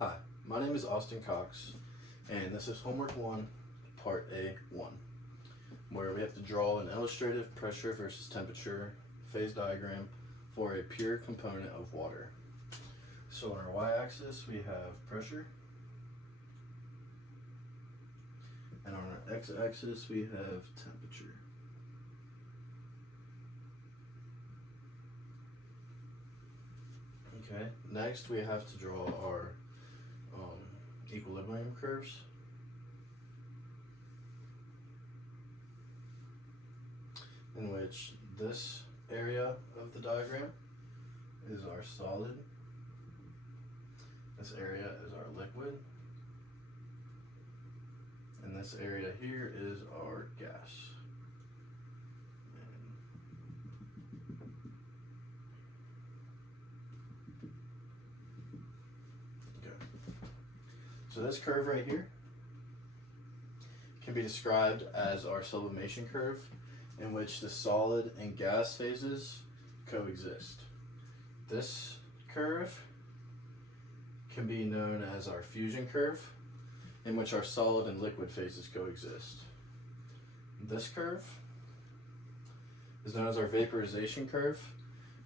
Hi, my name is Austin Cox, and this is Homework 1, Part A1, where we have to draw an illustrative pressure versus temperature phase diagram for a pure component of water. So on our y-axis we have pressure, and on our x-axis we have temperature. Okay, next we have to draw our equilibrium curves. In which this area of the diagram is our solid, this area is our liquid, and this area here is our gas. So this curve right here can be described as our sublimation curve, in which the solid and gas phases coexist. This curve can be known as our fusion curve, in which our solid and liquid phases coexist. This curve is known as our vaporization curve,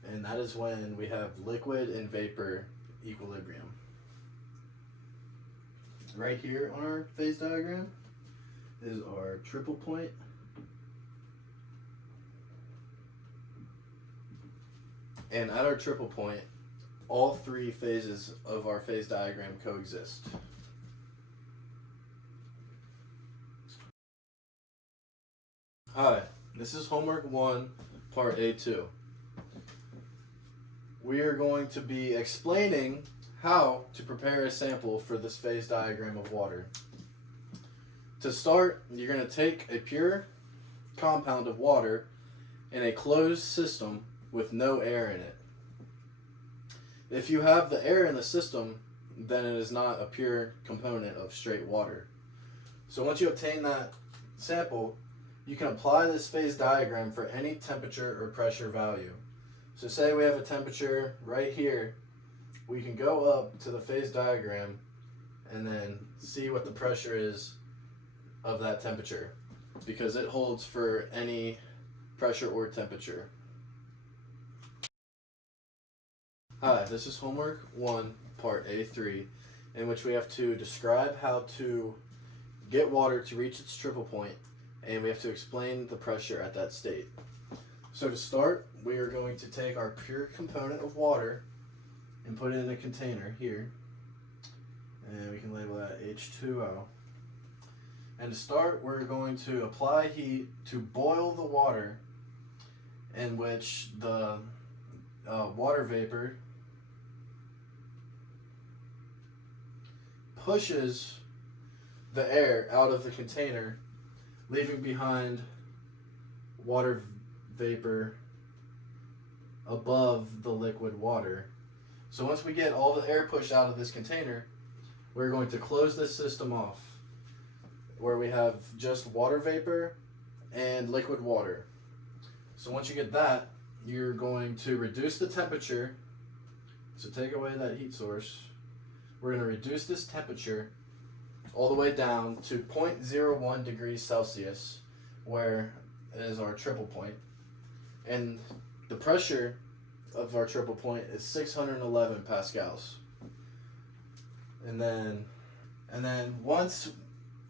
and that is when we have liquid and vapor equilibrium. Right here on our phase diagram is our triple point, and at our triple point, all three phases of our phase diagram coexist. Hi, this is Homework 1, Part A2. We are going to be explaining how to prepare a sample for this phase diagram of water. To start, you're going to take a pure compound of water in a closed system with no air in it. If you have the air in the system, then it is not a pure component of straight water. So once you obtain that sample, you can apply this phase diagram for any temperature or pressure value. So say we have a temperature right here, we can go up to the phase diagram and then see what the pressure is of that temperature, because it holds for any pressure or temperature. Hi, this is Homework 1, Part A3, in which we have to describe how to get water to reach its triple point, and we have to explain the pressure at that state. So to start, we are going to take our pure component of water and put it in a container here, and we can label that H2O. And to start, we're going to apply heat to boil the water, in which the water vapor pushes the air out of the container, leaving behind water vapor above the liquid water. So once we get all the air pushed out of this container, we're going to close this system off, where we have just water vapor and liquid water. So once you get that, you're going to reduce the temperature. So take away that heat source. We're going to reduce this temperature all the way down to 0.01 degrees Celsius, where is our triple point. And the pressure of our triple point is 611 pascals. And then once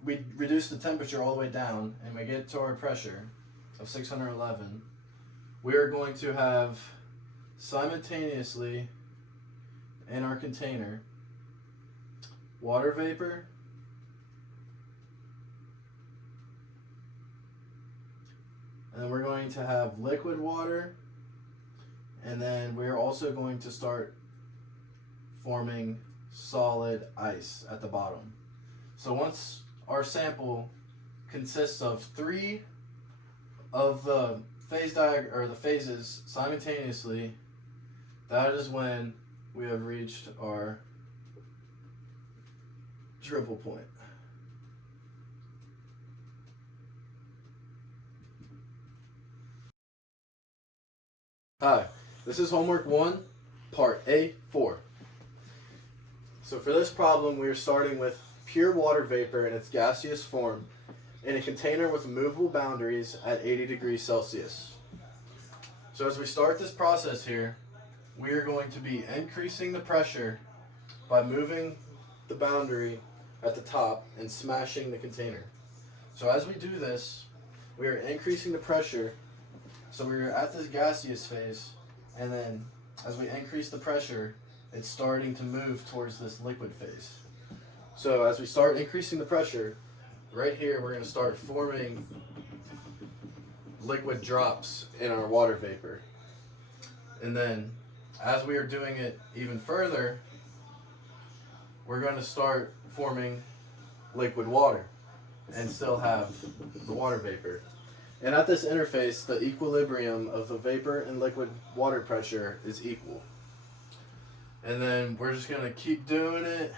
we reduce the temperature all the way down and we get to our pressure of 611, we are going to have simultaneously in our container water vapor and then we're going to have liquid water, and then we're also going to start forming solid ice at the bottom. So once our sample consists of three of the phase diagram or the phases simultaneously, that is when we have reached our triple point. Hi, this is Homework 1, Part A4. So for this problem, we are starting with pure water vapor in its gaseous form in a container with movable boundaries at 80 degrees Celsius. So as we start this process here, we are going to be increasing the pressure by moving the boundary at the top and smashing the container. So as we do this, we are increasing the pressure. So we are at this gaseous phase, and then as we increase the pressure, it's starting to move towards this liquid phase. So as we start increasing the pressure, right here we're going to start forming liquid drops in our water vapor. And then as we are doing it even further, we're going to start forming liquid water and still have the water vapor. And at this interface, the equilibrium of the vapor and liquid water pressure is equal. And then we're just going to keep doing it,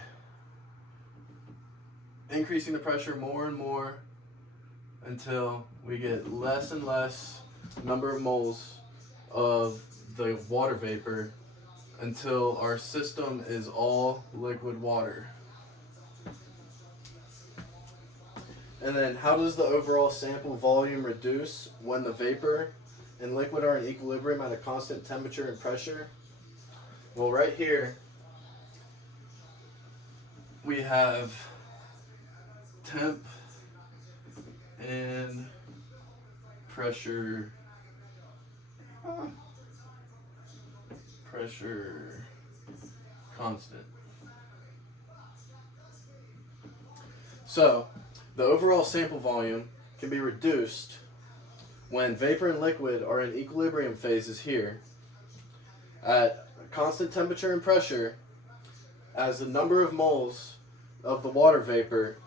increasing the pressure more and more until we get less and less number of moles of the water vapor until our system is all liquid water. And then how does the overall sample volume reduce when the vapor and liquid are in equilibrium at a constant temperature and pressure? Well, right here we have temp and pressure constant. So the overall sample volume can be reduced when vapor and liquid are in equilibrium phases here at constant temperature and pressure, as the number of moles of the water vapor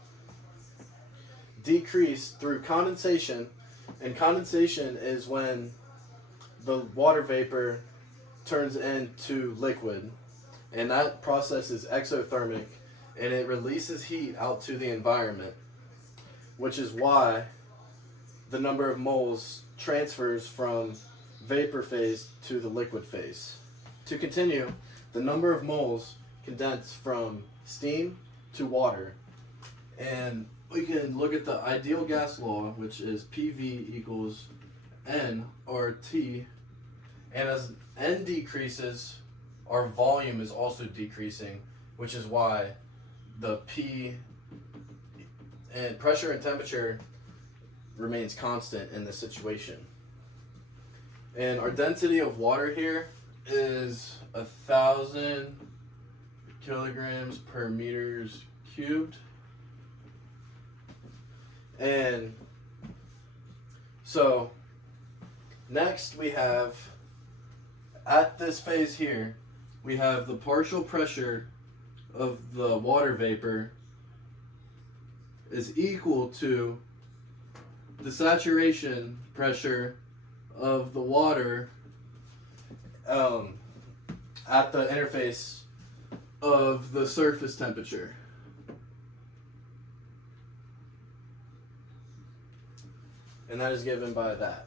decrease through condensation. And condensation is when the water vapor turns into liquid, and that process is exothermic, and it releases heat out to the environment, which is why the number of moles transfers from vapor phase to the liquid phase. To continue, the number of moles condense from steam to water, and we can look at the ideal gas law, which is PV equals N or T, and as N decreases, our volume is also decreasing, which is why the P and pressure and temperature remains constant in this situation. And our density of water here is 1,000 kilograms per meters cubed. And so next we have, at this phase here, we have the partial pressure of the water vapor is equal to the saturation pressure of the water at the interface of the surface temperature. And that is given by that.